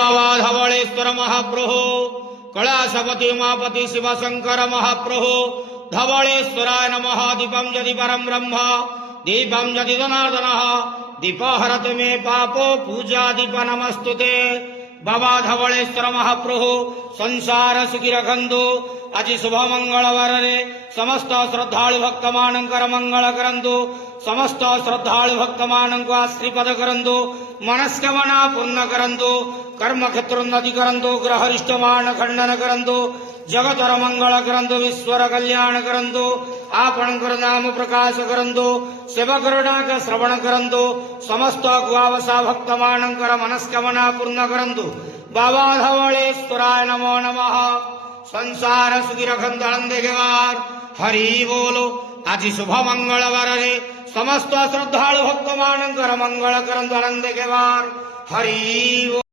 बाबा धवळेश्वर महाप्रभु कैलासपति उमापति शिवशंकर महाप्रभु धवळेश्वराय नमः। दीपं यदि परं ब्रह्म दीपं यदि जनार्दनः दीपहरतु मे पापो पूजा दीप नमस्तुते। बाबा धवळेश्वर महाप्रभु संसार सुखी रखंतु। आज शुभ मंगलवार समस्त श्रद्धालु भक्त मानकर मंगल करंतु। समस्त श्रद्धालु भक्त मानक आश्रीपद करंतु। मनस्कामना पूर्ण करंतु। कर्म क्षेत्रोन्नति करंतु। ग्रहरिष्टमान खंडन करंतु। जगतर मंगल करंतु। विश्वर कल्याण करंतु। आपणकर नाम प्रकाश करंतु। सेवकरुणाक श्रवण करंतु। समस्त गुआवसा भक्त मानकर मनस्कामना पूर्ण करंतु। बाबा धवळेश्वराय नमो नमः। संसार सुखी रखंतु आनंद गेवार हरि बोलो। आज शुभ मंगलवार समस्त श्रद्धालु भक्त मानकर मंगल करंतु आनंद गेवार हरि बोलो।